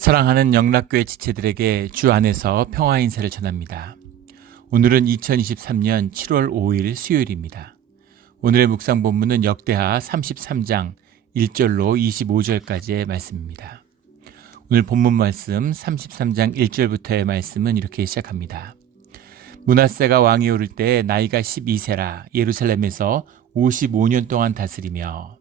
사랑하는 영락교회 지체들에게 주 안에서 평화 인사를 전합니다. 오늘은 2023년 7월 5일 수요일입니다. 오늘의 묵상 본문은 역대하 33장 1절로 25절까지의 말씀입니다. 오늘 본문 말씀 33장 1절부터의 말씀은 이렇게 시작합니다. 므낫세가 왕이 오를 때 나이가 12세라 예루살렘에서 55년 동안 다스리며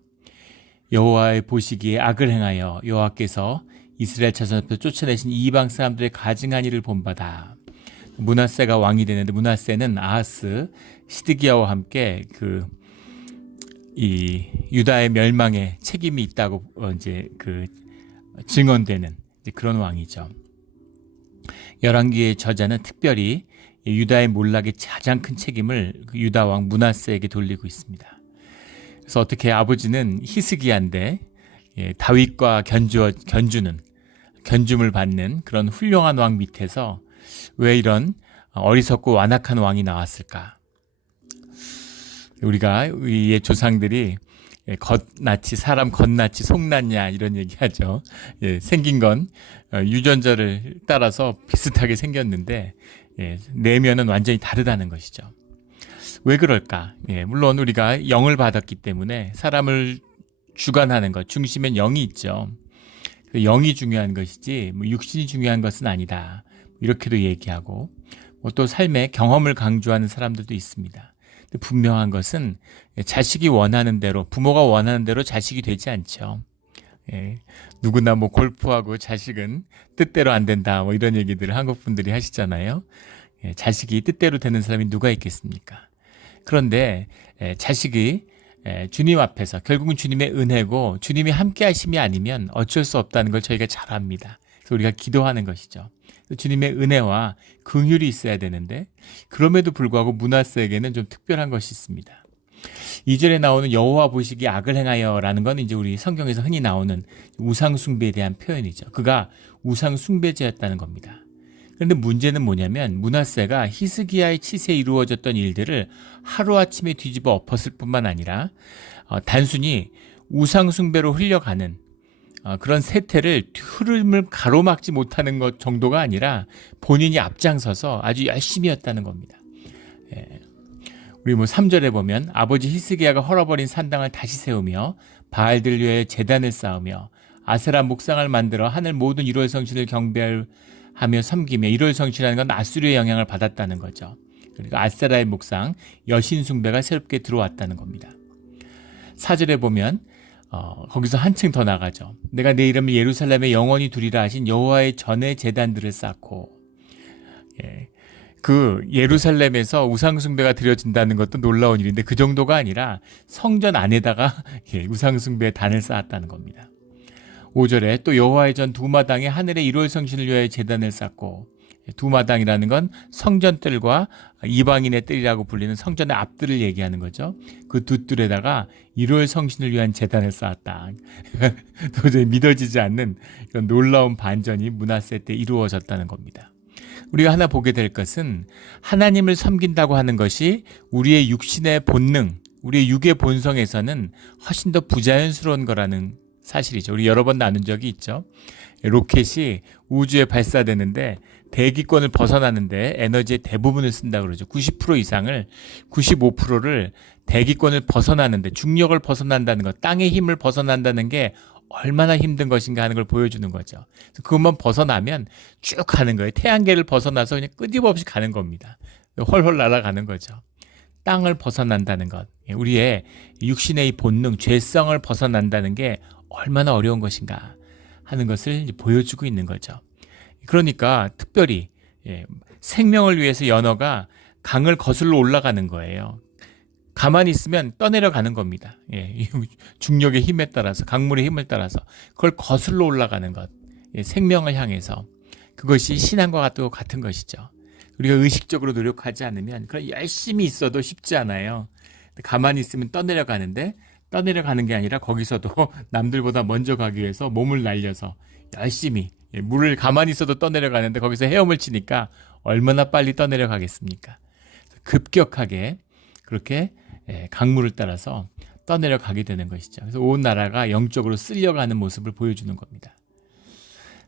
여호와의 보시기에 악을 행하여 여호와께서 이스라엘 자손에서 쫓아내신 이방 사람들의 가증한 일을 본받아 므낫세가 왕이 되는데, 므낫세는 아하스, 시드기야와 함께 이 유다의 멸망에 책임이 있다고 증언되는 그런 왕이죠. 열왕기의 저자는 특별히 유다의 몰락의 가장 큰 책임을 유다 왕 므낫세에게 돌리고 있습니다. 그래서 어떻게 아버지는 히스기야인데 다윗과 견줌을 받는 그런 훌륭한 왕 밑에서 왜 이런 어리석고 완악한 왕이 나왔을까? 우리의 조상들이 겉낫지 사람 겉낫지 속낫냐 이런 얘기하죠. 생긴 건 유전자를 따라서 비슷하게 생겼는데 내면은 완전히 다르다는 것이죠. 왜 그럴까? 물론 우리가 영을 받았기 때문에 사람을 주관하는 것, 중심엔 영이 있죠. 영이 중요한 것이지 육신이 중요한 것은 아니다. 이렇게도 얘기하고, 또 삶의 경험을 강조하는 사람들도 있습니다. 분명한 것은 자식이 원하는 대로, 부모가 원하는 대로 자식이 되지 않죠. 누구나 골프하고 자식은 뜻대로 안 된다, 이런 얘기들을 한국 분들이 하시잖아요. 자식이 뜻대로 되는 사람이 누가 있겠습니까? 그런데 자식이 주님 앞에서 결국은 주님의 은혜고 주님이 함께 하심이 아니면 어쩔 수 없다는 걸 저희가 잘 압니다. 그래서 우리가 기도하는 것이죠. 주님의 은혜와 긍휼이 있어야 되는데, 그럼에도 불구하고 므낫세에게는 좀 특별한 것이 있습니다. 2절에 나오는 여호와 보시기에 악을 행하여 라는 건 이제 우리 성경에서 흔히 나오는 우상 숭배에 대한 표현이죠. 그가 우상 숭배자였다는 겁니다. 그런데 문제는 뭐냐면 므낫세가 히스기야의 치세에 이루어졌던 일들을 하루아침에 뒤집어 엎었을 뿐만 아니라 단순히 우상 숭배로 흘려가는 그런 세태를 흐름을 가로막지 못하는 것 정도가 아니라 본인이 앞장서서 아주 열심히 했다는 겁니다. 우리 3절에 보면 아버지 히스기야가 헐어버린 산당을 다시 세우며 바알들 위해 제단을 쌓으며 아세라 목상을 만들어 하늘 모든 1월 성신을 경배하며 섬기며 1월 성신이라는 건 아수르의 영향을 받았다는 거죠. 그러니까 아세라의 목상, 여신 숭배가 새롭게 들어왔다는 겁니다. 4절에 보면 거기서 한층 더 나가죠. 내가 내 이름을 예루살렘에 영원히 두리라 하신 여호와의 전의 제단들을 쌓고, 그 예루살렘에서 우상숭배가 드려진다는 것도 놀라운 일인데 그 정도가 아니라 성전 안에다가 우상숭배의 단을 쌓았다는 겁니다. 5절에 또 여호와의 전 두 마당에 하늘의 1월 성신을 위하여 제단을 쌓고, 두 마당이라는 건 성전뜰과 이방인의 뜰이라고 불리는 성전의 앞뜰을 얘기하는 거죠. 그 두 뜰에다가 1월 성신을 위한 제단을 쌓았다. 도저히 믿어지지 않는 이런 놀라운 반전이 므낫세 때 이루어졌다는 겁니다. 우리가 하나 보게 될 것은 하나님을 섬긴다고 하는 것이 우리의 육신의 본능, 우리의 육의 본성에서는 훨씬 더 부자연스러운 거라는 사실이죠. 우리 여러 번 나눈 적이 있죠. 로켓이 우주에 발사되는데 대기권을 벗어나는데 에너지의 대부분을 쓴다고 그러죠. 90% 이상을, 95%를 대기권을 벗어나는데, 중력을 벗어난다는 것, 땅의 힘을 벗어난다는 게 얼마나 힘든 것인가 하는 걸 보여주는 거죠. 그것만 벗어나면 쭉 가는 거예요. 태양계를 벗어나서 그냥 끊임없이 가는 겁니다. 헐헐 날아가는 거죠. 땅을 벗어난다는 것, 우리의 육신의 이 본능, 죄성을 벗어난다는 게 얼마나 어려운 것인가 하는 것을 보여주고 있는 거죠. 그러니까 특별히 생명을 위해서 연어가 강을 거슬러 올라가는 거예요. 가만히 있으면 떠내려가는 겁니다. 중력의 힘에 따라서, 강물의 힘을 따라서 그걸 거슬러 올라가는 것, 생명을 향해서. 그것이 신앙과 같은 것이죠. 우리가 의식적으로 노력하지 않으면, 그냥 열심히 있어도 쉽지 않아요. 가만히 있으면 떠내려가는데, 떠내려가는 게 아니라 거기서도 남들보다 먼저 가기 위해서 몸을 날려서 열심히, 물을 가만히 있어도 떠내려가는데 거기서 헤엄을 치니까 얼마나 빨리 떠내려가겠습니까? 급격하게 그렇게 강물을 따라서 떠내려가게 되는 것이죠. 그래서 온 나라가 영적으로 쓸려가는 모습을 보여주는 겁니다.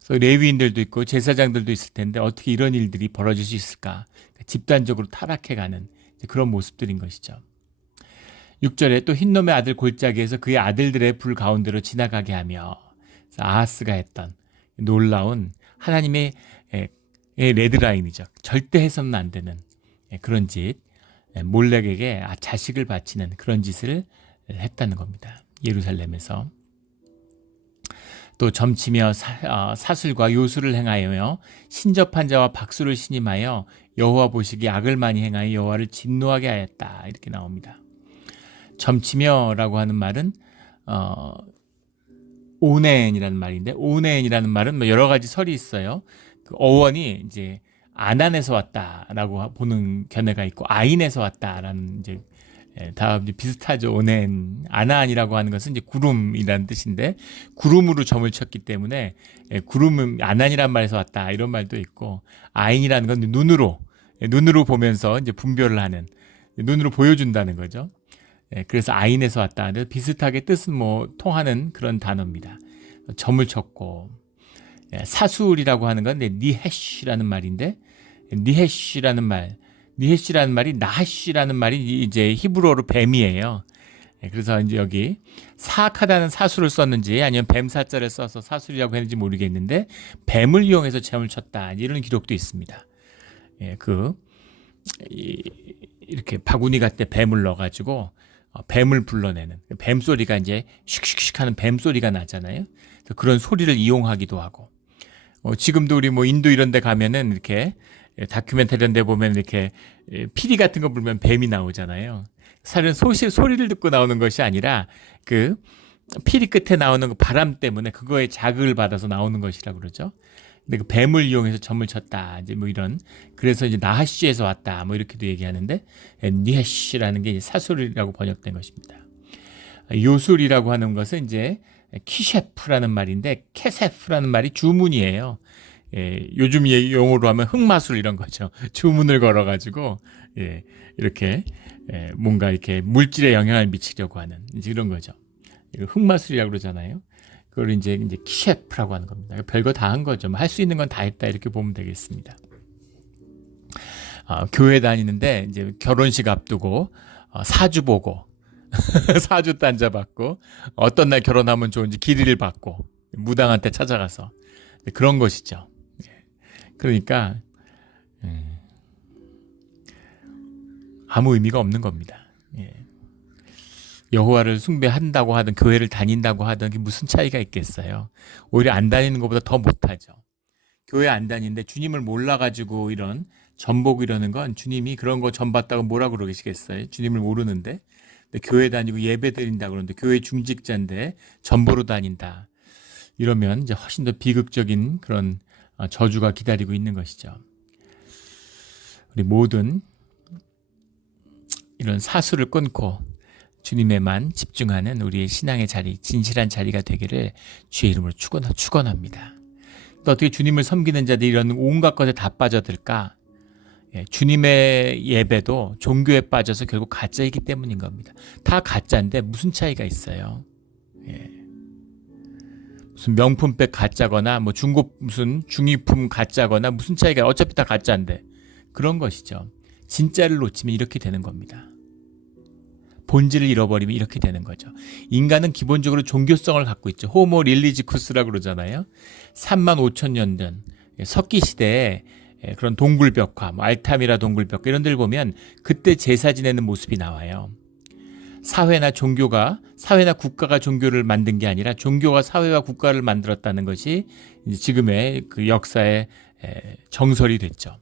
그래서 레위인들도 있고 제사장들도 있을 텐데 어떻게 이런 일들이 벌어질 수 있을까? 집단적으로 타락해가는 그런 모습들인 것이죠. 6절에 또 흰놈의 아들 골짜기에서 그의 아들들의 불 가운데로 지나가게 하며, 아하스가 했던 놀라운 하나님의 레드라인이죠. 절대 해서는 안 되는 그런 짓, 몰렉에게 자식을 바치는 그런 짓을 했다는 겁니다. 예루살렘에서. 또 점치며 사술과 요술을 행하여 신접한 자와 박수를 신임하여 여호와 보시기에 악을 많이 행하여 여호와를 진노하게 하였다. 이렇게 나옵니다. 점치며라고 하는 말은 오넨이라는 말인데, 오넨이라는 말은 뭐 여러 가지 설이 있어요. 그 어원이 이제 아난에서 왔다라고 보는 견해가 있고, 아인에서 왔다라는 이제 다 비슷하죠. 오넨, 아난이라고 하는 것은 이제 구름이라는 뜻인데, 구름으로 점을 쳤기 때문에 구름은 아난이란 말에서 왔다 이런 말도 있고, 아인이라는 건 눈으로 보면서 이제 분별을 하는, 눈으로 보여준다는 거죠. 그래서 아인에서 왔다. 비슷하게 뜻은 뭐 통하는 그런 단어입니다. 점을 쳤고, 사술이라고 하는 건 니헤시라는 말인데, 니헤시라는 말이 나하시라는 말이 이제 히브리어로 뱀이에요. 그래서 이제 여기 사악하다는 사술을 썼는지 아니면 뱀사자를 써서 사술이라고 했는지 모르겠는데, 뱀을 이용해서 점을 쳤다 이런 기록도 있습니다. 이렇게 바구니 같은 뱀을 넣어가지고 뱀을 불러내는 뱀 소리가 이제 슉슉슉 하는 뱀 소리가 나잖아요. 그런 소리를 이용하기도 하고, 지금도 우리 뭐 인도 이런 데 가면은 이렇게 다큐멘터리 이런 데 보면 이렇게 피리 같은 거 불면 뱀이 나오잖아요. 사실은 소리를 듣고 나오는 것이 아니라 그 피리 끝에 나오는 그 바람 때문에 그거에 자극을 받아서 나오는 것이라고 그러죠. 근데 그 뱀을 이용해서 점을 쳤다. 이제 뭐 이런, 그래서 이제 나하시에서 왔다. 뭐 이렇게도 얘기하는데, 니헤시라는 게 사술이라고 번역된 것입니다. 요술이라고 하는 것은 이제 키셰프라는 말인데, 케세프라는 말이 주문이에요. 요즘 용어로 하면 흑마술 이런 거죠. 주문을 걸어가지고, 이렇게, 뭔가 이렇게 물질에 영향을 미치려고 하는, 이제 이런 거죠. 흑마술이라고 그러잖아요. 그걸 이제 키셰프라고 하는 겁니다. 별거 다 한 거죠. 할 수 있는 건 다 했다 이렇게 보면 되겠습니다. 교회 다니는데 이제 결혼식 앞두고 사주 보고 사주 단자 받고, 어떤 날 결혼하면 좋은지 길이를 받고 무당한테 찾아가서 그런 것이죠. 그러니까 아무 의미가 없는 겁니다. 여호와를 숭배한다고 하든 교회를 다닌다고 하든 무슨 차이가 있겠어요. 오히려 안 다니는 것보다 더 못하죠. 교회 안 다니는데 주님을 몰라가지고 이런 전보고 이러는 건, 주님이 그런 거 전봤다고 뭐라 그러시겠어요. 주님을 모르는데. 근데 교회 다니고 예배 드린다 그러는데, 교회 중직자인데 전보로 다닌다 이러면 이제 훨씬 더 비극적인 그런 저주가 기다리고 있는 것이죠. 우리 모든 이런 사수를 끊고 주님에만 집중하는 우리의 신앙의 자리, 진실한 자리가 되기를 주의 이름으로 축원합니다. 또 어떻게 주님을 섬기는 자들이 이런 온갖 것에 다 빠져들까? 주님의 예배도 종교에 빠져서 결국 가짜이기 때문인 겁니다. 다 가짜인데 무슨 차이가 있어요? 무슨 명품백 가짜거나 뭐 무슨 중위품 가짜거나 무슨 차이가, 어차피 다 가짜인데. 그런 것이죠. 진짜를 놓치면 이렇게 되는 겁니다. 본질을 잃어버리면 이렇게 되는 거죠. 인간은 기본적으로 종교성을 갖고 있죠. 호모 릴리지쿠스라고 그러잖아요. 35,000년 전 석기 시대에 그런 동굴벽화, 뭐 알타미라 동굴벽화 이런 데를 보면 그때 제사 지내는 모습이 나와요. 사회나 국가가 종교를 만든 게 아니라 종교가 사회와 국가를 만들었다는 것이 이제 지금의 그 역사의 정설이 됐죠.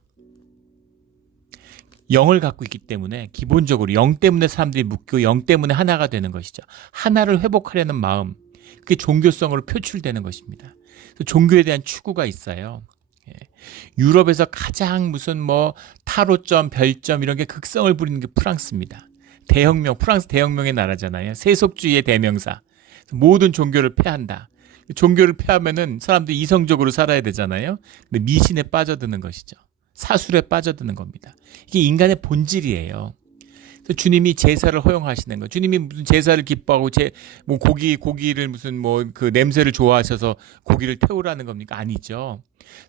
영을 갖고 있기 때문에 기본적으로 영 때문에 사람들이 묶이고 영 때문에 하나가 되는 것이죠. 하나를 회복하려는 마음, 그게 종교성으로 표출되는 것입니다. 그래서 종교에 대한 추구가 있어요. 유럽에서 가장 무슨 뭐 타로점, 별점 이런 게 극성을 부리는 게 프랑스입니다. 프랑스 대혁명의 나라잖아요. 세속주의의 대명사. 모든 종교를 폐한다. 종교를 폐하면은 사람들이 이성적으로 살아야 되잖아요. 근데 미신에 빠져드는 것이죠. 사술에 빠져드는 겁니다. 이게 인간의 본질이에요. 주님이 제사를 허용하시는 거. 주님이 무슨 제사를 기뻐하고 뭐 고기를 무슨 뭐 그 냄새를 좋아하셔서 고기를 태우라는 겁니까? 아니죠.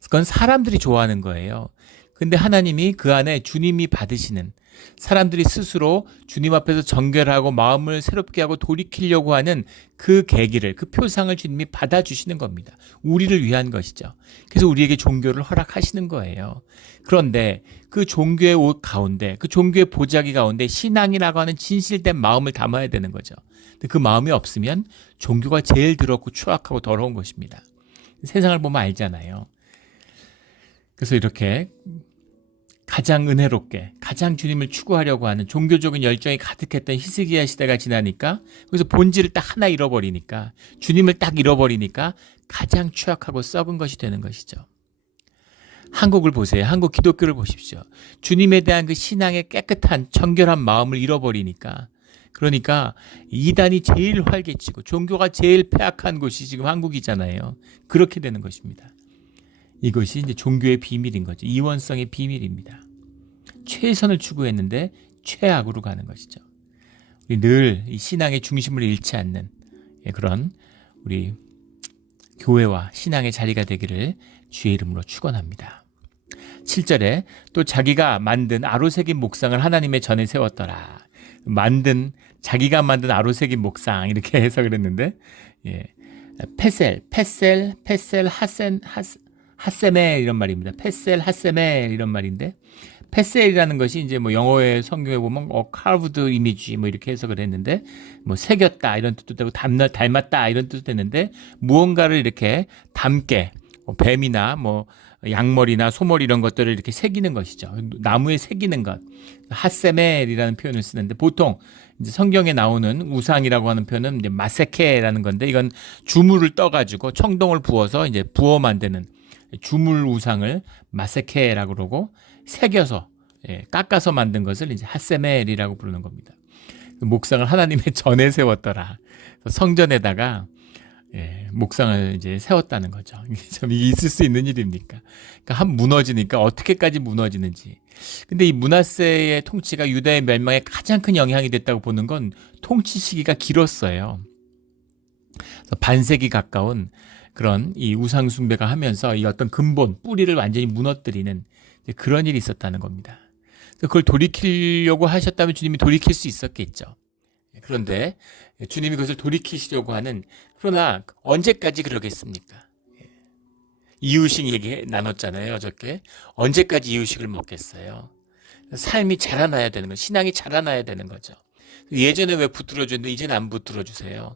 그건 사람들이 좋아하는 거예요. 근데 하나님이 그 안에 주님이 받으시는, 사람들이 스스로 주님 앞에서 정결하고 마음을 새롭게 하고 돌이키려고 하는 그 계기를, 그 표상을 주님이 받아주시는 겁니다. 우리를 위한 것이죠. 그래서 우리에게 종교를 허락하시는 거예요. 그런데 그 종교의 옷 가운데, 그 종교의 보자기 가운데 신앙이라고 하는 진실된 마음을 담아야 되는 거죠. 근데 그 마음이 없으면 종교가 제일 더럽고 추악하고 더러운 것입니다. 세상을 보면 알잖아요. 그래서 이렇게 가장 은혜롭게, 가장 주님을 추구하려고 하는 종교적인 열정이 가득했던 히스기야 시대가 지나니까, 그래서 본질을 딱 하나 잃어버리니까, 주님을 딱 잃어버리니까 가장 추악하고 썩은 것이 되는 것이죠. 한국을 보세요. 한국 기독교를 보십시오. 주님에 대한 그 신앙의 깨끗한 정결한 마음을 잃어버리니까, 그러니까 이단이 제일 활개치고 종교가 제일 폐악한 곳이 지금 한국이잖아요. 그렇게 되는 것입니다. 이것이 이제 종교의 비밀인 거죠. 이원성의 비밀입니다. 최선을 추구했는데 최악으로 가는 것이죠. 우리 늘 이 신앙의 중심을 잃지 않는 그런 우리 교회와 신앙의 자리가 되기를 주의 이름으로 축원합니다. 7절에 또 자기가 만든 아로새긴 목상을 하나님의 전에 세웠더라. 자기가 만든 아로새긴 목상, 이렇게 해석을 했는데, 페셀, 핫세멜 이런 말입니다. 페셀, 핫세멜 이런 말인데, 페셀이라는 것이 이제 뭐 영어의 성경에 보면 carved 이미지 뭐 이렇게 해석을 했는데, 뭐 새겼다 이런 뜻도 되고 닮았다 이런 뜻도 되는데, 무언가를 이렇게 담게, 뱀이나 뭐 양머리나 소머리 이런 것들을 이렇게 새기는 것이죠. 나무에 새기는 것, 핫세멜이라는 표현을 쓰는데, 보통 이제 성경에 나오는 우상이라고 하는 표현은 이제 마세케라는 건데, 이건 주물을 떠가지고 청동을 부어서 이제 부어 만드는 주물 우상을 마세케라고 그러고, 새겨서 깎아서 만든 것을 이제 핫세멜이라고 부르는 겁니다. 목상을 하나님의 전에 세웠더라. 성전에다가 목상을 이제 세웠다는 거죠. 참 이게 있을 수 있는 일입니까? 그러니까 한 무너지니까 어떻게까지 무너지는지. 근데 이 므낫세의 통치가 유다의 멸망에 가장 큰 영향이 됐다고 보는 건 통치 시기가 길었어요. 그래서 반세기 가까운 그런 이 우상 숭배가 하면서 이 어떤 근본 뿌리를 완전히 무너뜨리는 그런 일이 있었다는 겁니다. 그걸 돌이키려고 하셨다면 주님이 돌이킬 수 있었겠죠. 그런데 주님이 그것을 돌이키시려고 하는, 그러나 언제까지 그러겠습니까? 이유식 얘기 나눴잖아요, 어저께. 언제까지 이유식을 먹겠어요? 삶이 자라나야 되는 거죠. 신앙이 자라나야 되는 거죠. 예전에 왜 붙들어줬는데 이제는 안 붙들어주세요.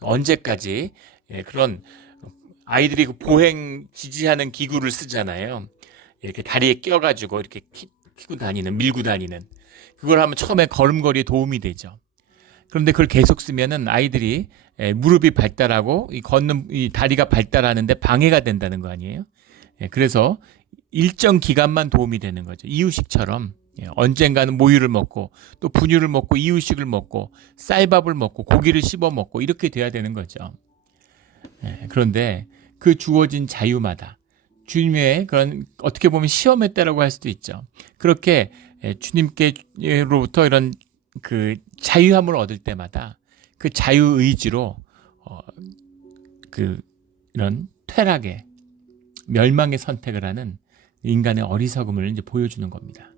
언제까지 그런 아이들이 그 보행 지지하는 기구를 쓰잖아요. 이렇게 다리에 껴가지고 이렇게 밀고 다니는. 그걸 하면 처음에 걸음걸이에 도움이 되죠. 그런데 그걸 계속 쓰면은 아이들이 무릎이 발달하고 이 다리가 발달하는데 방해가 된다는 거 아니에요? 그래서 일정 기간만 도움이 되는 거죠. 이유식처럼 언젠가는 모유를 먹고 또 분유를 먹고 이유식을 먹고 쌀밥을 먹고 고기를 씹어 먹고 이렇게 돼야 되는 거죠. 그런데 그 주어진 자유마다 주님의 그런 어떻게 보면 시험의 때라고 할 수도 있죠. 그렇게 주님께로부터 이런 그 자유함을 얻을 때마다 그 자유 의지로 이런 퇴락의 멸망의 선택을 하는 인간의 어리석음을 이제 보여주는 겁니다.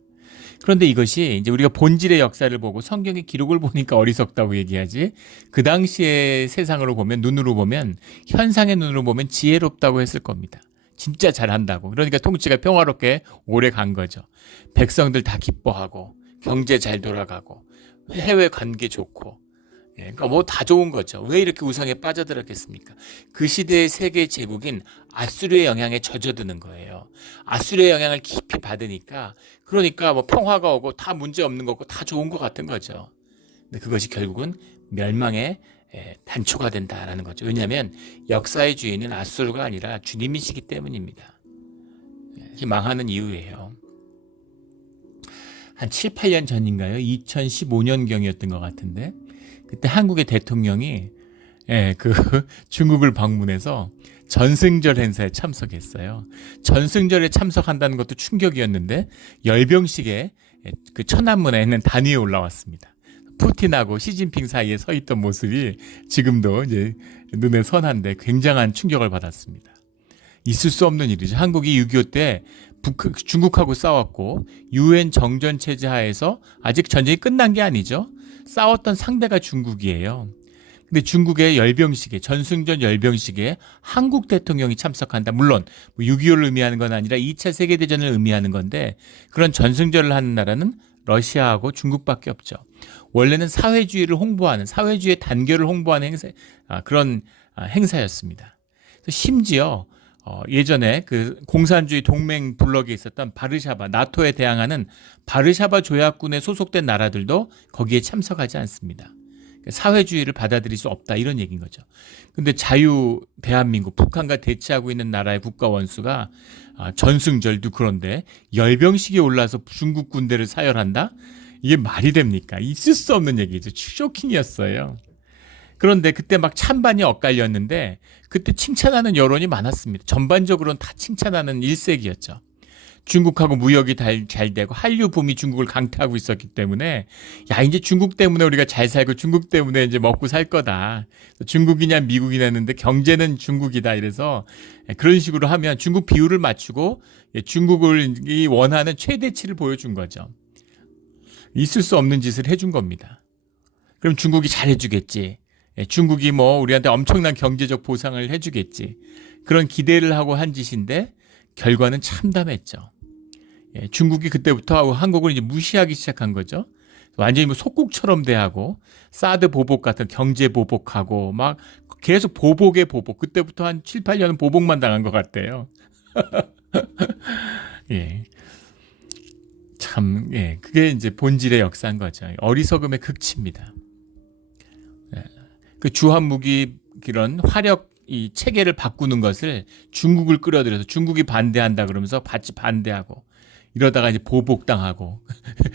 그런데 이것이 이제 우리가 본질의 역사를 보고 성경의 기록을 보니까 어리석다고 얘기하지, 그 당시의 세상으로 보면, 눈으로 보면, 현상의 눈으로 보면 지혜롭다고 했을 겁니다. 진짜 잘한다고. 그러니까 통치가 평화롭게 오래 간 거죠. 백성들 다 기뻐하고 경제 잘 돌아가고 해외 관계 좋고, 그러니까 뭐 다 좋은 거죠. 왜 이렇게 우상에 빠져들었겠습니까? 그 시대의 세계 제국인 아수르의 영향에 젖어드는 거예요. 아수르의 영향을 깊이 받으니까, 그러니까 뭐 평화가 오고 다 문제 없는 거고 다 좋은 것 같은 거죠. 근데 그것이 결국은 멸망의 단초가 된다라는 거죠. 왜냐하면 역사의 주인은 아수르가 아니라 주님이시기 때문입니다. 이게 망하는 이유예요. 한 7, 8년 전인가요? 2015년경이었던 것 같은데, 그때 한국의 대통령이 중국을 방문해서 전승절 행사에 참석했어요. 전승절에 참석한다는 것도 충격이었는데, 열병식에 그 천안문에 있는 단 위에 올라왔습니다. 푸틴하고 시진핑 사이에 서 있던 모습이 지금도 이제 눈에 선한데 굉장한 충격을 받았습니다. 있을 수 없는 일이죠. 한국이 6.25 때 중국하고 싸웠고 유엔 정전 체제 하에서 아직 전쟁이 끝난 게 아니죠. 싸웠던 상대가 중국이에요. 근데 중국의 열병식에 전승전 열병식에 한국 대통령이 참석한다. 물론 6.25를 의미하는 건 아니라 2차 세계대전을 의미하는 건데 그런 전승절을 하는 나라는 러시아하고 중국밖에 없죠. 원래는 사회주의를 홍보하는 사회주의의 단결을 홍보하는 그런 행사였습니다. 심지어 예전에 그 공산주의 동맹 블록에 있었던 바르샤바 나토에 대항하는 바르샤바 조약군에 소속된 나라들도 거기에 참석하지 않습니다. 사회주의를 받아들일 수 없다 이런 얘기인 거죠. 근데 자유 대한민국 북한과 대치하고 있는 나라의 국가 원수가 전승절도 그런데 열병식에 올라서 중국 군대를 사열한다? 이게 말이 됩니까? 있을 수 없는 얘기죠. 쇼킹이었어요. 그런데 그때 막 찬반이 엇갈렸는데 그때 칭찬하는 여론이 많았습니다. 전반적으로는 다 칭찬하는 일색이었죠. 중국하고 무역이 잘 되고 한류 붐이 중국을 강타하고 있었기 때문에 야 이제 중국 때문에 우리가 잘 살고 중국 때문에 이제 먹고 살 거다. 중국이냐 미국이냐 했는데 경제는 중국이다. 이래서 그런 식으로 하면 중국 비율을 맞추고 중국이 원하는 최대치를 보여준 거죠. 있을 수 없는 짓을 해준 겁니다. 그럼 중국이 잘해주겠지. 중국이 뭐 우리한테 엄청난 경제적 보상을 해주겠지. 그런 기대를 하고 한 짓인데 결과는 참담했죠. 중국이 그때부터 한국을 이제 무시하기 시작한 거죠. 완전히 뭐 속국처럼 대하고 사드 보복 같은 경제 보복하고 막 계속 보복에 보복. 그때부터 한 7, 8년은 보복만 당한 것 같대요. 예. 참, 예. 그게 이제 본질의 역사인 거죠. 어리석음의 극치입니다. 예. 그 주한무기 그런 화력 이 체계를 바꾸는 것을 중국을 끌어들여서 중국이 반대한다 그러면서 같이 반대하고 이러다가 이제 보복당하고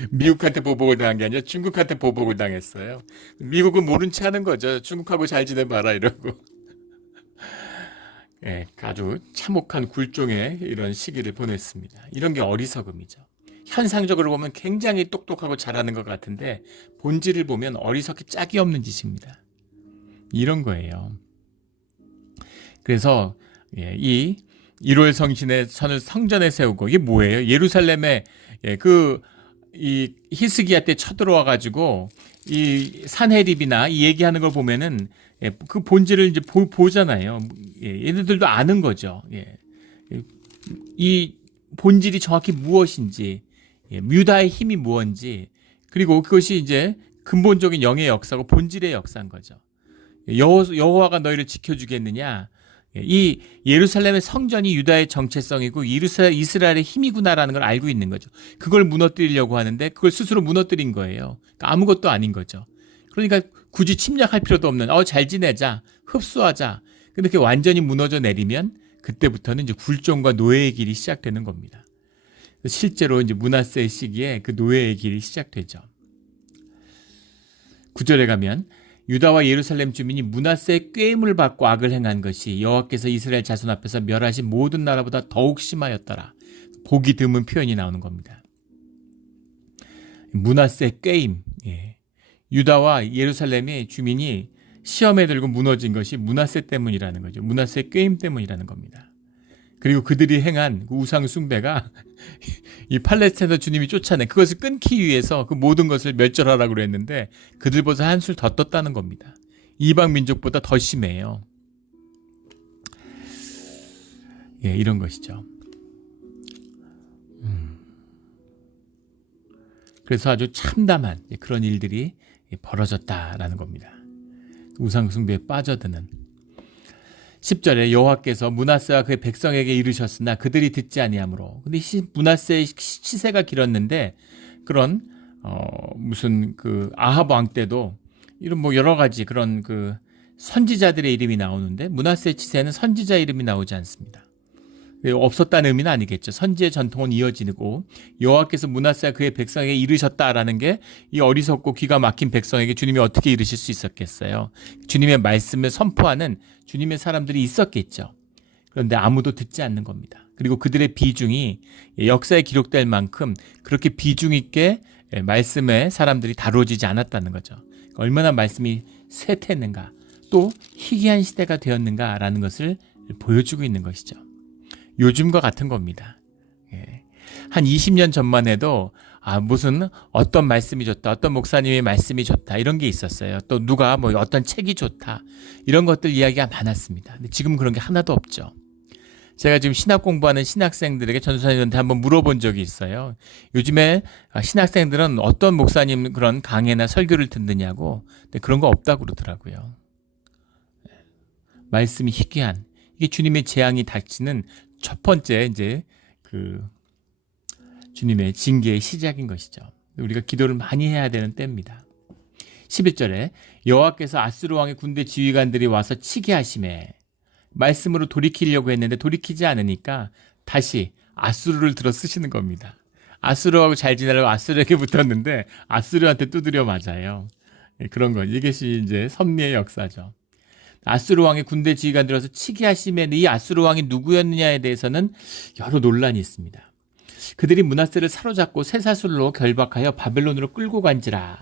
미국한테 보복을 당한 게 아니라 중국한테 보복을 당했어요. 미국은 모른 체 하는 거죠. 중국하고 잘 지내봐라 이러고. 예, 아주 참혹한 굴종의 이런 시기를 보냈습니다. 이런 게 어리석음이죠. 현상적으로 보면 굉장히 똑똑하고 잘하는 것 같은데 본질을 보면 어리석기 짝이 없는 짓입니다. 이런 거예요. 그래서 이 1월 성신의 선을 성전에 세우고 이게 뭐예요? 예루살렘에 이 히스기야 때 쳐들어와 가지고 이 산헤립이나 이 얘기하는 걸 보면은 그 본질을 이제 보잖아요. 얘네들도 아는 거죠. 이 본질이 정확히 무엇인지, 유다의 힘이 무엇인지, 그리고 그것이 이제 근본적인 영의 역사고 본질의 역사인 거죠. 여호와가 너희를 지켜주겠느냐? 이 예루살렘의 성전이 유다의 정체성이고 이스라엘의 힘이구나라는 걸 알고 있는 거죠. 그걸 무너뜨리려고 하는데 그걸 스스로 무너뜨린 거예요. 그러니까 아무것도 아닌 거죠. 그러니까 굳이 침략할 필요도 없는 잘 지내자, 흡수하자. 근데 그게 완전히 무너져 내리면 그때부터는 이제 굴종과 노예의 길이 시작되는 겁니다. 실제로 이제 므낫세의 시기에 그 노예의 길이 시작되죠. 9절에 가면 유다와 예루살렘 주민이 므낫세의 꾀임을 받고 악을 행한 것이 여호와께서 이스라엘 자손 앞에서 멸하신 모든 나라보다 더욱 심하였더라. 보기 드문 표현이 나오는 겁니다. 므낫세의 꾀임. 유다와 예루살렘의 주민이 시험에 들고 무너진 것이 므낫세 때문이라는 거죠. 므낫세의 꾀임 때문이라는 겁니다. 그리고 그들이 행한 그 우상 숭배가 이 팔레스타인에서 주님이 쫓아내 그것을 끊기 위해서 그 모든 것을 멸절하라고 그랬는데 그들보다 한술 더 떴다는 겁니다. 이방 민족보다 더 심해요. 이런 것이죠. 그래서 아주 참담한 그런 일들이 벌어졌다라는 겁니다. 우상 숭배에 빠져드는 10절에 여호와께서 므낫세와 그의 백성에게 이르셨으나 그들이 듣지 아니하므로. 근데 므낫세의 시세가 길었는데 그런 무슨 그 아합 왕 때도 이런 뭐 여러 가지 그런 그 선지자들의 이름이 나오는데 므낫세 시세는 선지자 이름이 나오지 않습니다. 없었다는 의미는 아니겠죠. 선지의 전통은 이어지고 여호와께서 므낫세와 그의 백성에게 이르셨다라는 게 이 어리석고 귀가 막힌 백성에게 주님이 어떻게 이르실 수 있었겠어요. 주님의 말씀을 선포하는 주님의 사람들이 있었겠죠. 그런데 아무도 듣지 않는 겁니다. 그리고 그들의 비중이 역사에 기록될 만큼 그렇게 비중 있게 말씀에 사람들이 다뤄지지 않았다는 거죠. 얼마나 말씀이 쇠퇴했는가, 또 희귀한 시대가 되었는가라는 것을 보여주고 있는 것이죠. 요즘과 같은 겁니다. 한 20년 전만 해도 무슨 어떤 말씀이 좋다, 어떤 목사님의 말씀이 좋다 이런 게 있었어요. 또 누가 뭐 어떤 책이 좋다 이런 것들 이야기가 많았습니다. 근데 지금 그런 게 하나도 없죠. 제가 지금 신학 공부하는 신학생들에게 전도사님한테 한번 물어본 적이 있어요. 요즘에 신학생들은 어떤 목사님 그런 강해나 설교를 듣느냐고. 근데 그런 거 없다고 그러더라고요. 말씀이 희귀한, 이게 주님의 재앙이 닥치는 첫 번째 이제 그 주님의 징계의 시작인 것이죠. 우리가 기도를 많이 해야 되는 때입니다. 11절에 여호와께서 아수르 왕의 군대 지휘관들이 와서 치게 하심에, 말씀으로 돌이키려고 했는데 돌이키지 않으니까 다시 아수르를 들어 쓰시는 겁니다. 아수르하고 잘 지내려고 아수르에게 붙었는데 아수르한테 두드려 맞아요. 그런 거. 이것이 이제 섭리의 역사죠. 아수르 왕의 군대 지휘관들이 와서 치게 하심에, 이 아수르 왕이 누구였느냐에 대해서는 여러 논란이 있습니다. 그들이 므낫세를 사로잡고 쇠사슬로 결박하여 바벨론으로 끌고 간지라.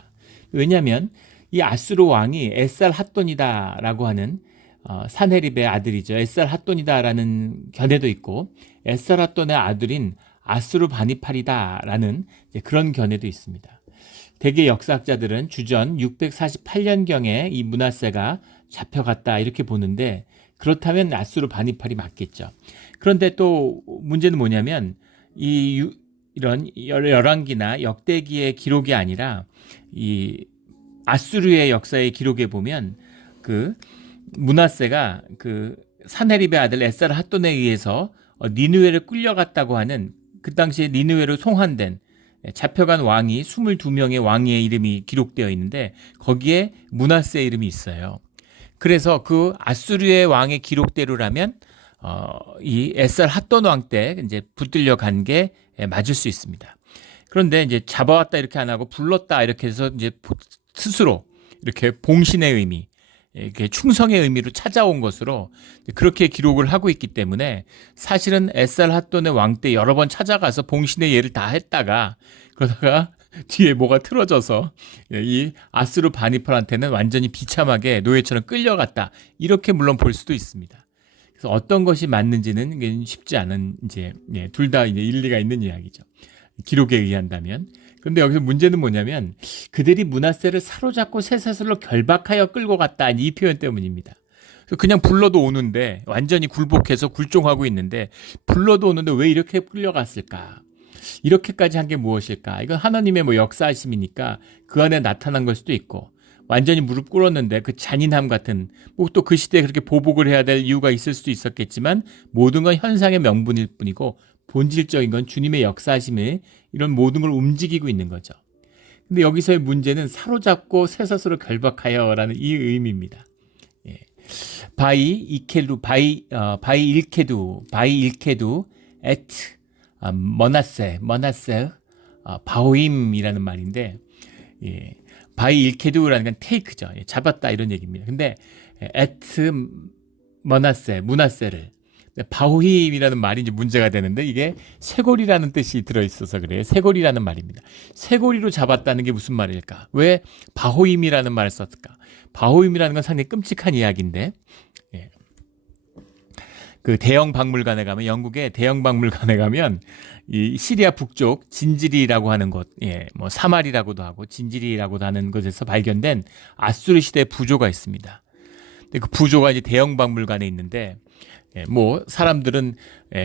왜냐하면 이 아수르 왕이 에살 핫돈이다라고 하는 사네립의 아들이죠. 에살 핫돈이다라는 견해도 있고, 에살 핫돈의 아들인 아수르 바니팔이다라는 그런 견해도 있습니다. 대개 역사학자들은 주전 648년경에 이 므낫세가 잡혀갔다 이렇게 보는데, 그렇다면 아수르 바니팔이 맞겠죠. 그런데 또 문제는 뭐냐면 이런 열왕기나 역대기의 기록이 아니라 이 아수르의 역사의 기록에 보면 그 므낫세가 그 사네립의 아들 에살 핫돈에 의해서 니느웨를 끌려갔다고 하는, 그 당시에 니느웨로 송환된 잡혀간 왕이 22명의 왕의 이름이 기록되어 있는데 거기에 므낫세의 이름이 있어요. 그래서 그 아수르의 왕의 기록대로라면 이 에살 핫돈 왕 때 이제 붙들려 간 게 맞을 수 있습니다. 그런데 이제 잡아왔다 이렇게 안 하고 불렀다 이렇게 해서 이제 스스로 이렇게 봉신의 의미, 이렇게 충성의 의미로 찾아온 것으로 그렇게 기록을 하고 있기 때문에, 사실은 에살 핫돈의 왕 때 여러 번 찾아가서 봉신의 예를 다 했다가 그러다가 뒤에 뭐가 틀어져서 이 아수르 바니팔한테는 완전히 비참하게 노예처럼 끌려갔다, 이렇게 물론 볼 수도 있습니다. 그래서 어떤 것이 맞는지는 쉽지 않은, 이제 둘 다 이제 일리가 있는 이야기죠. 기록에 의한다면. 그런데 여기서 문제는 뭐냐면 그들이 므낫세를 사로잡고 쇠사슬로 결박하여 끌고 갔다, 이 표현 때문입니다. 그냥 불러도 오는데, 완전히 굴복해서 굴종하고 있는데 불러도 오는데 왜 이렇게 끌려갔을까? 이렇게까지 한 게 무엇일까? 이건 하나님의 뭐 역사하심이니까 그 안에 나타난 걸 수도 있고, 완전히 무릎 꿇었는데 그 잔인함 같은, 뭐 또 그 시대에 그렇게 보복을 해야 될 이유가 있을 수도 있었겠지만, 모든 건 현상의 명분일 뿐이고 본질적인 건 주님의 역사하심에 이런 모든 걸 움직이고 있는 거죠. 근데 여기서의 문제는 사로잡고 쇠사슬로 결박하여라는 이 의미입니다. 바이 일케두 에트 머나세 바호임이라는 말인데, 바이 일케두라는 건 테이크죠. 잡았다 이런 얘기입니다. 근데 에트 므낫세를 바호임이라는 말이 이제 문제가 되는데, 이게 쇠고리라는 뜻이 들어있어서 그래요. 쇠고리라는 말입니다. 쇠고리로 잡았다는 게 무슨 말일까? 왜 바호임이라는 말을 썼을까? 바호임이라는 건 상당히 끔찍한 이야기인데, 그 대형 박물관에 가면, 영국의 대형 박물관에 가면 이 시리아 북쪽 진지리라고 하는 곳, 뭐 사마리라고도 하고 진지리라고도 하는 곳에서 발견된 아수르 시대 부조가 있습니다. 근데 그 부조가 이제 대형 박물관에 있는데, 뭐 사람들은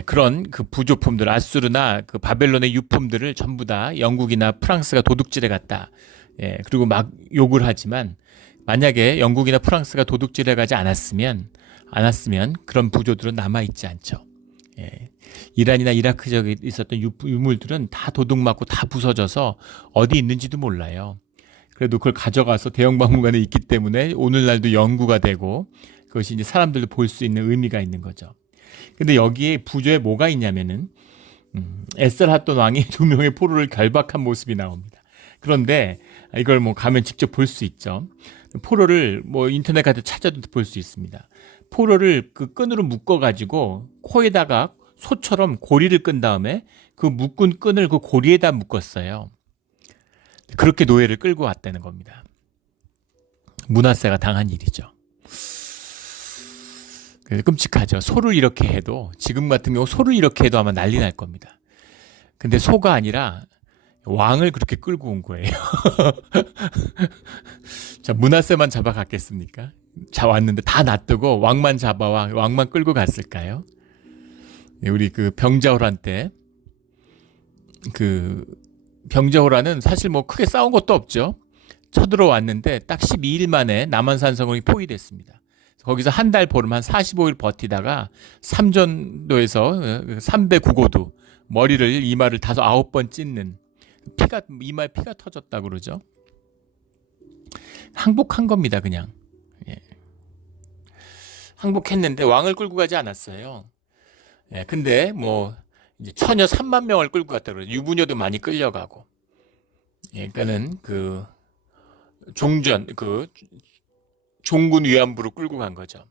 그런 그 부조품들, 아수르나 그 바벨론의 유품들을 전부 다 영국이나 프랑스가 도둑질해 갔다, 그리고 막 욕을 하지만, 만약에 영국이나 프랑스가 도둑질해 가지 않았으면 그런 부조들은 남아있지 않죠. 이란이나 이라크 지역에 있었던 유물들은 다 도둑 맞고 다 부서져서 어디 있는지도 몰라요. 그래도 그걸 가져가서 대형 박물관에 있기 때문에 오늘날도 연구가 되고, 그것이 이제 사람들도 볼 수 있는 의미가 있는 거죠. 근데 여기에 부조에 뭐가 있냐면은 에살 핫돈 왕이 2명의 포로를 결박한 모습이 나옵니다. 그런데 이걸 뭐 가면 직접 볼 수 있죠. 포로를 뭐 인터넷 같은 데 찾아도 볼 수 있습니다. 포로를 그 끈으로 묶어가지고 코에다가 소처럼 고리를 끈 다음에 그 묶은 끈을 그 고리에다 묶었어요. 그렇게 노예를 끌고 왔다는 겁니다. 므낫세가 당한 일이죠. 끔찍하죠. 소를 이렇게 해도, 지금 같은 경우 소를 이렇게 해도 아마 난리 날 겁니다. 근데 소가 아니라 왕을 그렇게 끌고 온 거예요. 자, 므낫세만 잡아갔겠습니까? 자, 왔는데 다 놔두고 왕만 잡아와, 왕만 끌고 갔을까요? 우리 그 병자호란 때, 그 병자호란은 사실 뭐 크게 싸운 것도 없죠. 쳐들어왔는데 딱 12일 만에 남한산성이 포위됐습니다. 거기서 한 달 보름, 한 45일 버티다가 삼전도에서 309고도 머리를, 이마를 9번 찢는, 이마에 피가 터졌다 그러죠. 항복한 겁니다, 그냥. 예. 항복했는데 왕을 끌고 가지 않았어요. 예, 근데 뭐 이제 처녀 3만 명을 끌고 갔다 그러죠. 유부녀도 많이 끌려가고. 예, 그러니까는 그 종군 위안부로 끌고 간 거죠.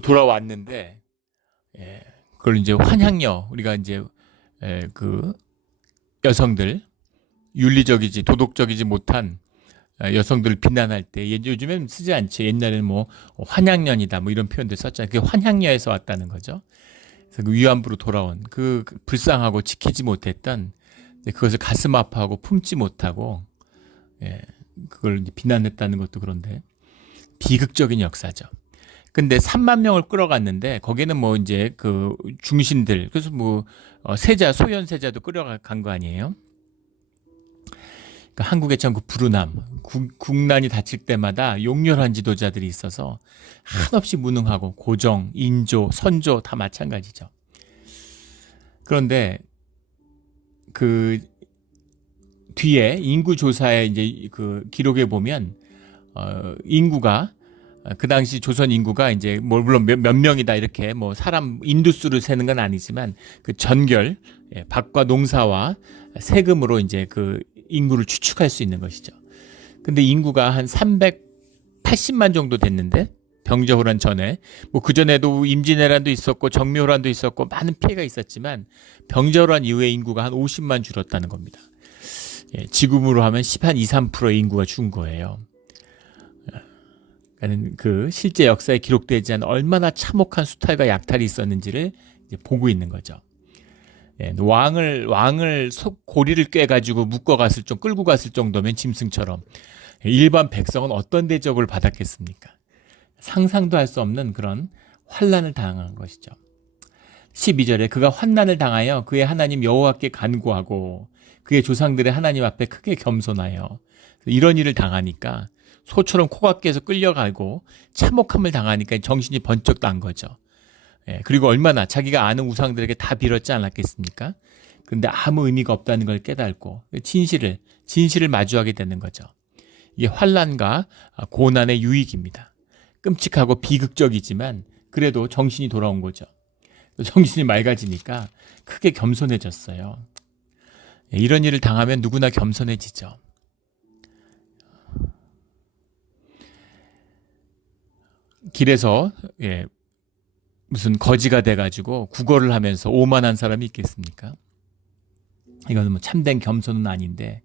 돌아왔는데, 예, 그걸 이제 환향녀, 우리가 이제 그 여성들, 윤리적이지 도덕적이지 못한 여성들을 비난할 때, 요즘엔 쓰지 않죠. 옛날에는 뭐 환향년이다 뭐 이런 표현들 썼잖아요. 그게 환향녀에서 왔다는 거죠. 그래서 그 위안부로 돌아온 그 불쌍하고 지키지 못했던, 그것을 가슴 아파하고 품지 못하고, 예, 그걸 이제 비난했다는 것도 그런데 비극적인 역사죠. 근데 3만 명을 끌어갔는데 거기는 뭐 이제 그 중신들, 그래서 뭐 세자, 소현 세자도 끌어간 거 아니에요? 그러니까 한국의 참 그 불운함, 국난이 닥칠 때마다 용렬한 지도자들이 있어서 한없이 무능하고, 고정, 인조, 선조 다 마찬가지죠. 그런데 그 뒤에 인구 조사에 이제 그 기록에 보면 인구가, 그 당시 조선 인구가 이제 물론 몇 명이다 이렇게 뭐 사람 인두수를 세는 건 아니지만 그 전결, 밭과 농사와 세금으로 이제 그 인구를 추측할 수 있는 것이죠. 근데 인구가 한 380만 정도 됐는데, 병자호란 전에, 뭐 그 전에도 임진왜란도 있었고 정묘호란도 있었고 많은 피해가 있었지만 병자호란 이후에 인구가 한 50만 줄었다는 겁니다. 예, 지금으로 하면 2, 3%의 인구가 준 거예요. 그러니까 그 실제 역사에 기록되지 않은 얼마나 참혹한 수탈과 약탈이 있었는지를 이제 보고 있는 거죠. 예, 왕을 고리를 꿰가지고 끌고 갔을 정도면 짐승처럼, 일반 백성은 어떤 대접을 받았겠습니까? 상상도 할 수 없는 그런 환난을 당한 것이죠. 12절에 그가 환난을 당하여 그의 하나님 여호와께 간구하고 그의 조상들의 하나님 앞에 크게 겸손하여, 이런 일을 당하니까 소처럼 코각기에서 끌려가고 참혹함을 당하니까 정신이 번쩍 난 거죠. 예, 그리고 얼마나 자기가 아는 우상들에게 다 빌었지 않았겠습니까? 그런데 아무 의미가 없다는 걸 깨닫고 진실을 마주하게 되는 거죠. 이게 환난과 고난의 유익입니다. 끔찍하고 비극적이지만 그래도 정신이 돌아온 거죠. 정신이 맑아지니까 크게 겸손해졌어요. 예, 이런 일을 당하면 누구나 겸손해지죠. 길에서 무슨 거지가 돼가지고 구걸을 하면서 오만한 사람이 있겠습니까? 이거는 뭐 참된 겸손은 아닌데,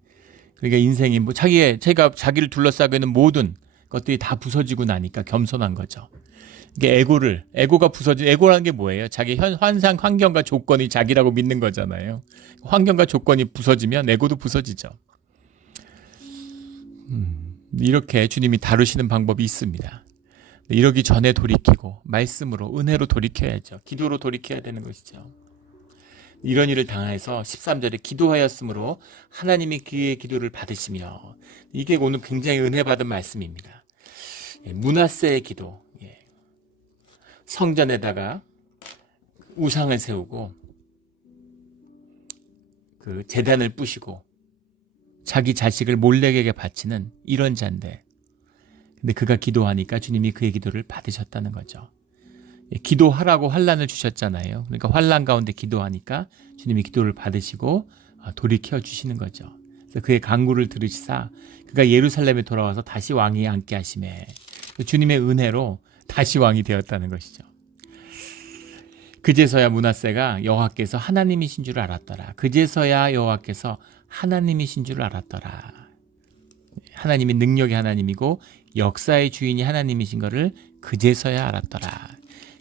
그러니까 인생이 뭐 자기를 둘러싸고 있는 모든 것들이 다 부서지고 나니까 겸손한 거죠. 이게 에고가 부서진, 에고라는 게 뭐예요? 자기 환상, 환경과 조건이 자기라고 믿는 거잖아요. 환경과 조건이 부서지면 에고도 부서지죠. 이렇게 주님이 다루시는 방법이 있습니다. 이러기 전에 돌이키고 말씀으로, 은혜로 돌이켜야죠. 기도로 돌이켜야 되는 것이죠. 이런 일을 당해서 13절에 기도하였으므로 하나님이 그의 기도를 받으시며, 이게 오늘 굉장히 은혜 받은 말씀입니다. 므낫세의 기도, 성전에다가 우상을 세우고 그 제단을 부시고 자기 자식을 몰렉에게 바치는 이런 자인데, 근데 그가 기도하니까 주님이 그의 기도를 받으셨다는 거죠. 기도하라고 환난을 주셨잖아요. 그러니까 환난 가운데 기도하니까 주님이 기도를 받으시고 돌이켜 주시는 거죠. 그래서 그의 간구를 들으시사 그가 예루살렘에 돌아와서 다시 왕위에 앉게 하시매, 주님의 은혜로 다시 왕이 되었다는 것이죠. 그제서야 므낫세가 여호와께서 하나님이신 줄 알았더라. 그제서야 여호와께서 하나님이신 줄 알았더라. 하나님이 능력의 하나님이고 역사의 주인이 하나님이신 것을 그제서야 알았더라.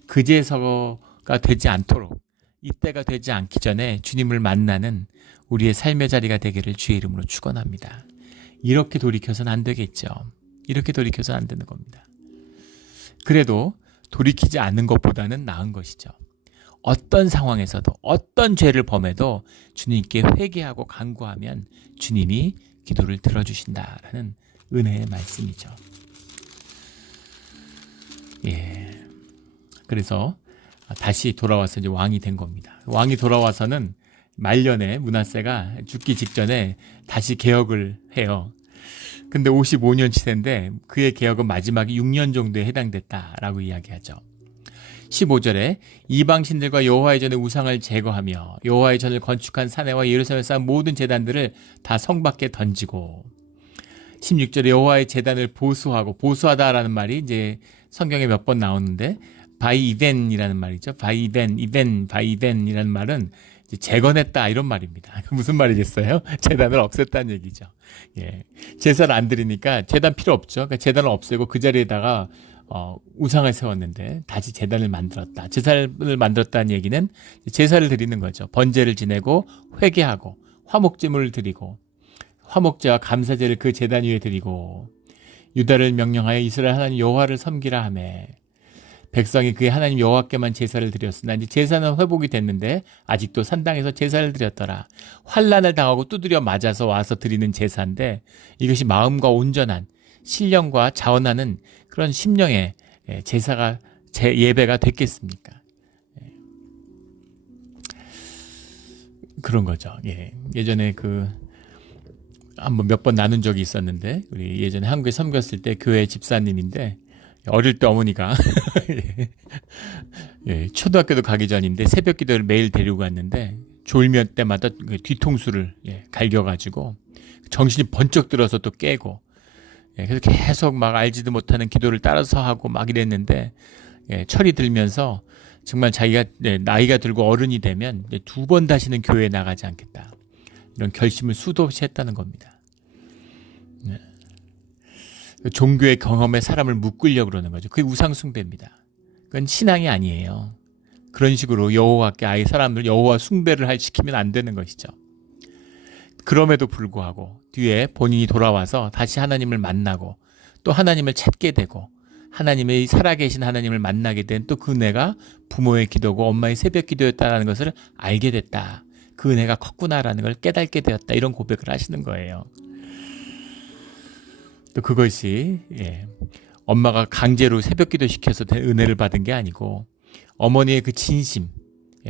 그제서가 되지 않도록, 이때가 되지 않기 전에 주님을 만나는 우리의 삶의 자리가 되기를 주의 이름으로 축원합니다. 이렇게 돌이켜서는 안 되겠죠. 이렇게 돌이켜서는 안 되는 겁니다. 그래도 돌이키지 않는 것보다는 나은 것이죠. 어떤 상황에서도 어떤 죄를 범해도 주님께 회개하고 간구하면 주님이 기도를 들어주신다라는 은혜의 말씀이죠. 예. 그래서 다시 돌아와서 이제 왕이 된 겁니다. 왕이 돌아와서는 말년에 므낫세가 죽기 직전에 다시 개혁을 해요. 근데 55년 치세인데 그의 개혁은 마지막에 6년 정도에 해당됐다라고 이야기하죠. 15절에 이방신들과 여호와의 전에 우상을 제거하며 여호와의 전을 건축한 사내와 예루살렘에 쌓은 모든 제단들을 다 성 밖에 던지고 16절에 여호와의 제단을 보수하고 보수하다라는 말이 이제 성경에 몇 번 나오는데 바이벤이라는 말이죠. 바이벤이라는 말은 이제 재건했다 이런 말입니다. 무슨 말이겠어요? 제단을 없앴다는 얘기죠. 예. 제사를 안 드리니까 제단 필요 없죠. 그러니까 제단을 없애고 그 자리에다가 우상을 세웠는데 다시 제단을 만들었다. 제사를 만들었다는 얘기는 제사를 드리는 거죠. 번제를 지내고 회개하고 화목제물을 드리고 화목제와 감사제를 그 제단 위에 드리고 유다를 명령하여 이스라엘 하나님 여호와를 섬기라 하매 백성이 그의 하나님 여호와께만 제사를 드렸으나 이제 제사는 회복이 됐는데 아직도 산당에서 제사를 드렸더라. 환난을 당하고 두드려 맞아서 와서 드리는 제사인데 이것이 마음과 온전한 신령과 자원하는 그런 심령의 제사가 예배가 됐겠습니까? 그런 거죠. 예. 예전에 한번 몇 번 나눈 적이 있었는데 우리 예전에 한국에 섬겼을 때 교회 집사님인데 어릴 때 어머니가 예, 초등학교도 가기 전인데 새벽 기도를 매일 데리고 갔는데 졸면 때마다 뒤통수를 갈겨가지고 정신이 번쩍 들어서 또 깨고 그래서 계속 막 알지도 못하는 기도를 따라서 하고 막 이랬는데 철이 들면서 정말 자기가 나이가 들고 어른이 되면 2번 다시는 교회에 나가지 않겠다. 이런 결심을 수도 없이 했다는 겁니다. 종교의 경험에 사람을 묶으려고 그러는 거죠. 그게 우상숭배입니다. 그건 신앙이 아니에요. 그런 식으로 여호와께 아예 사람들 여호와 숭배를 시키면 안 되는 것이죠. 그럼에도 불구하고 뒤에 본인이 돌아와서 다시 하나님을 만나고 또 하나님을 찾게 되고 하나님의 살아계신 하나님을 만나게 된 또 그 은혜가 부모의 기도고 엄마의 새벽 기도였다는 것을 알게 됐다. 그 은혜가 컸구나라는 걸 깨닫게 되었다. 이런 고백을 하시는 거예요. 또 그것이 엄마가 강제로 새벽 기도 시켜서 은혜를 받은 게 아니고 어머니의 그 진심,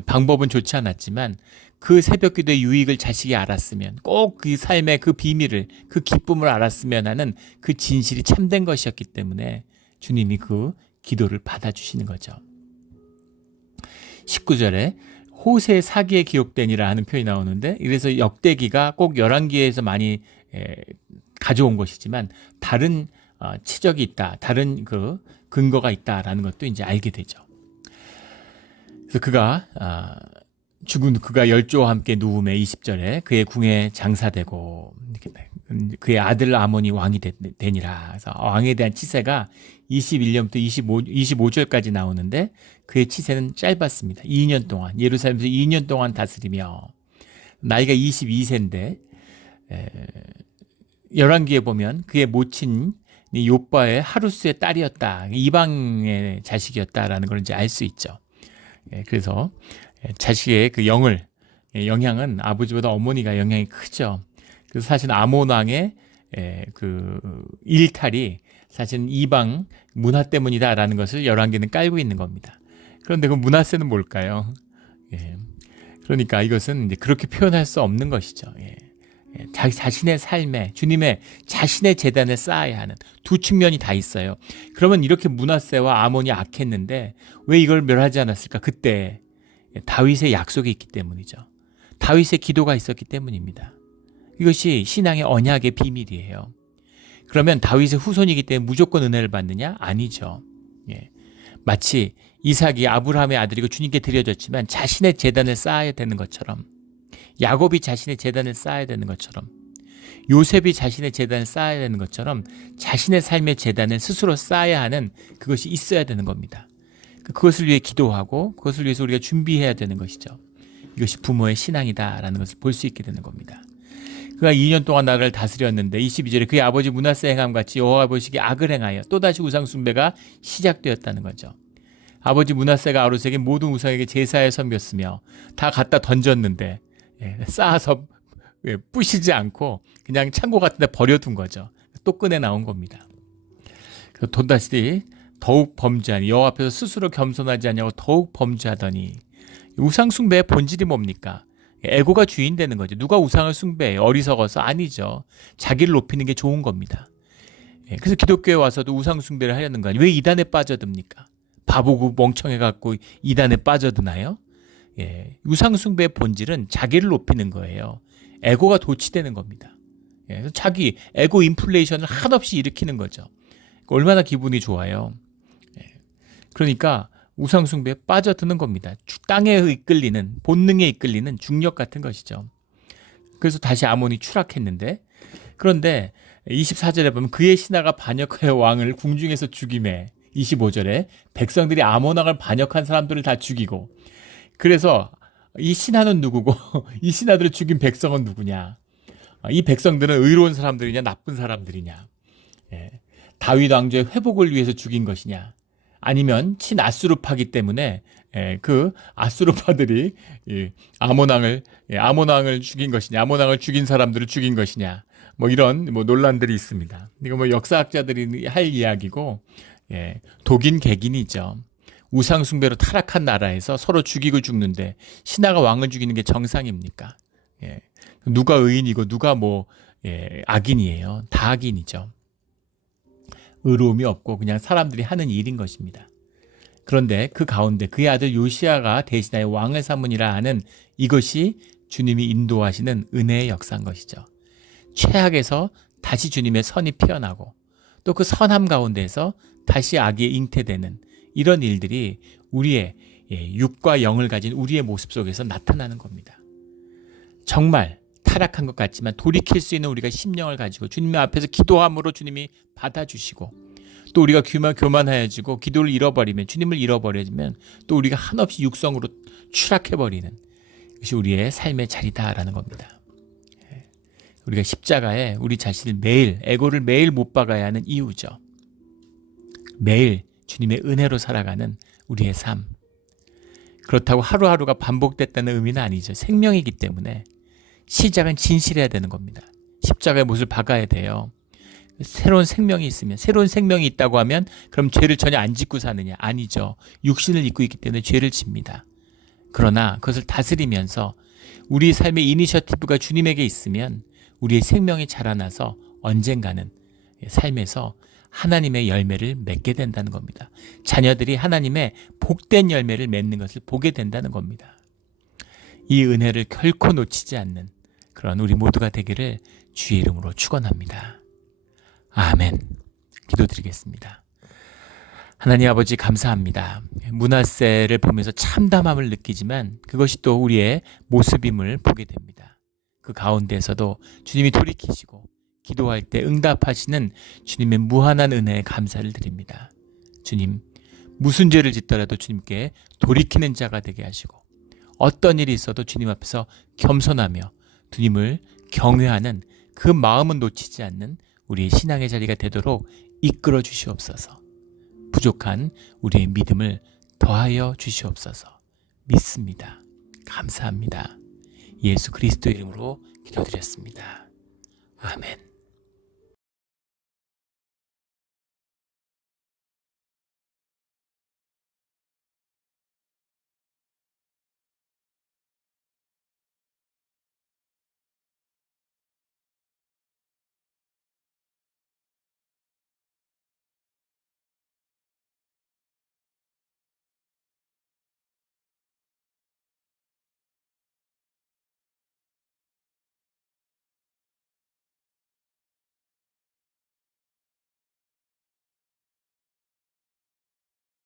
방법은 좋지 않았지만 그 새벽 기도의 유익을 자식이 알았으면 꼭 그 삶의 그 비밀을 그 기쁨을 알았으면 하는 그 진실이 참된 것이었기 때문에 주님이 그 기도를 받아주시는 거죠. 19절에 호세 사기에 기록되니라 하는 표현이 나오는데 그래서 역대기가 꼭 열왕기에서 많이 가져온 것이지만 다른 치적이 있다, 다른 그 근거가 있다라는 것도 이제 알게 되죠. 그래서 그가 열조와 함께 누움에 20절에 그의 궁에 장사되고 그의 아들 아몬이 왕이 되니라. 그래서 왕에 대한 치세가 21년부터 25절까지 나오는데 그의 치세는 짧았습니다. 2년 동안 예루살렘에서 2년 동안 다스리며 나이가 22세인데 열왕기에 보면 그의 모친 욥바의 하루스의 딸이었다. 이방의 자식이었다라는 걸 이제 알 수 있죠. 그래서 자식의 그 영향은 아버지보다 어머니가 영향이 크죠. 그래서 사실 아몬 왕의 그 일탈이 사실 이방 문화 때문이다라는 것을 열왕기는 깔고 있는 겁니다. 그런데 그 므낫세는 뭘까요? 그러니까 이것은 이제 그렇게 표현할 수 없는 것이죠. 자신의 삶에 주님의 자신의 제단을 쌓아야 하는 두 측면이 다 있어요. 그러면 이렇게 므낫세와 아몬이 악했는데 왜 이걸 멸하지 않았을까? 그때 다윗의 약속이 있기 때문이죠. 다윗의 기도가 있었기 때문입니다. 이것이 신앙의 언약의 비밀이에요. 그러면 다윗의 후손이기 때문에 무조건 은혜를 받느냐? 아니죠. 마치 이삭이 아브라함의 아들이고 주님께 드려졌지만 자신의 제단을 쌓아야 되는 것처럼, 야곱이 자신의 제단을 쌓아야 되는 것처럼, 요셉이 자신의 제단을 쌓아야 되는 것처럼 자신의 삶의 제단을 스스로 쌓아야 하는 그것이 있어야 되는 겁니다. 그것을 위해 기도하고 그것을 위해서 우리가 준비해야 되는 것이죠. 이것이 부모의 신앙이다라는 것을 볼 수 있게 되는 겁니다. 그가 2년 동안 나라를 다스렸는데 22절에 그의 아버지 므낫세 행함같이 여호와 보시기에 악을 행하여 또다시 우상 숭배가 시작되었다는 거죠. 아버지 므낫세가 아롯에게 모든 우상에게 제사에 섬겼으며 다 갖다 던졌는데 쌓아서 부시지 않고 그냥 창고 같은 데 버려둔 거죠. 또 꺼내 나온 겁니다. 또다시 더욱 범죄하니 여호와 앞에서 스스로 겸손하지 않냐고 더욱 범죄하더니, 우상 숭배의 본질이 뭡니까? 에고가 주인 되는 거죠. 누가 우상을 숭배해요? 어리석어서? 아니죠. 자기를 높이는 게 좋은 겁니다. 그래서 기독교에 와서도 우상 숭배를 하려는 거 아니에요. 왜 이단에 빠져듭니까? 바보고 멍청해갖고 이단에 빠져드나요? 우상 숭배의 본질은 자기를 높이는 거예요. 에고가 도취되는 겁니다. 자기 에고 인플레이션을 한없이 일으키는 거죠. 얼마나 기분이 좋아요. 그러니까 우상 숭배에 빠져드는 겁니다. 땅에 이끌리는, 본능에 이끌리는 중력 같은 것이죠. 그래서 다시 아몬이 추락했는데, 그런데 24절에 보면 그의 신하가 반역하여 왕을 궁중에서 죽임에, 25절에 백성들이 아몬 왕을 반역한 사람들을 다 죽이고, 그래서 이 신하는 누구고 이 신하들을 죽인 백성은 누구냐? 이 백성들은 의로운 사람들이냐 나쁜 사람들이냐? 다윗 왕조의 회복을 위해서 죽인 것이냐? 아니면 친아수르파기 때문에 그 아수르파들이 아몬 왕을 죽인 것이냐, 아몬 왕을 죽인 사람들을 죽인 것이냐, 뭐 이런 논란들이 있습니다. 이거 역사학자들이 할 이야기고, 독인 객인이죠. 우상 숭배로 타락한 나라에서 서로 죽이고 죽는데 신하가 왕을 죽이는 게 정상입니까? 누가 의인이고 누가 악인이에요? 다 악인이죠. 의로움이 없고 그냥 사람들이 하는 일인 것입니다. 그런데 그 가운데 그의 아들 요시아가 대신하여 왕을 삼으니라 하는 이것이 주님이 인도하시는 은혜의 역사인 것이죠. 최악에서 다시 주님의 선이 피어나고 또 그 선함 가운데에서 다시 악이 잉태되는 이런 일들이 우리의 육과 영을 가진 우리의 모습 속에서 나타나는 겁니다. 정말 타락한 것 같지만 돌이킬 수 있는 우리가 심령을 가지고 주님 앞에서 기도함으로 주님이 받아주시고, 또 우리가 교만하여지고 기도를 잃어버리면, 주님을 잃어버리면 또 우리가 한없이 육성으로 추락해버리는 것이 우리의 삶의 자리다라는 겁니다. 우리가 십자가에 우리 자신을 매일, 에고를 매일 못 박아야 하는 이유죠. 매일 주님의 은혜로 살아가는 우리의 삶. 그렇다고 하루하루가 반복됐다는 의미는 아니죠. 생명이기 때문에 시작은 진실해야 되는 겁니다. 십자가의 못을 박아야 돼요. 새로운 생명이 있으면, 새로운 생명이 있다고 하면 그럼 죄를 전혀 안 짓고 사느냐? 아니죠. 육신을 입고 있기 때문에 죄를 집니다. 그러나 그것을 다스리면서 우리 삶의 이니셔티브가 주님에게 있으면 우리의 생명이 자라나서 언젠가는 삶에서 하나님의 열매를 맺게 된다는 겁니다. 자녀들이 하나님의 복된 열매를 맺는 것을 보게 된다는 겁니다. 이 은혜를 결코 놓치지 않는 그런 우리 모두가 되기를 주의 이름으로 축원합니다. 아멘. 기도드리겠습니다. 하나님 아버지 감사합니다. 므낫세를 보면서 참담함을 느끼지만 그것이 또 우리의 모습임을 보게 됩니다. 그 가운데에서도 주님이 돌이키시고 기도할 때 응답하시는 주님의 무한한 은혜에 감사를 드립니다. 주님, 무슨 죄를 짓더라도 주님께 돌이키는 자가 되게 하시고 어떤 일이 있어도 주님 앞에서 겸손하며 주님을 경외하는 그 마음은 놓치지 않는 우리의 신앙의 자리가 되도록 이끌어 주시옵소서. 부족한 우리의 믿음을 더하여 주시옵소서. 믿습니다. 감사합니다. 예수 그리스도 이름으로 기도드렸습니다. 아멘.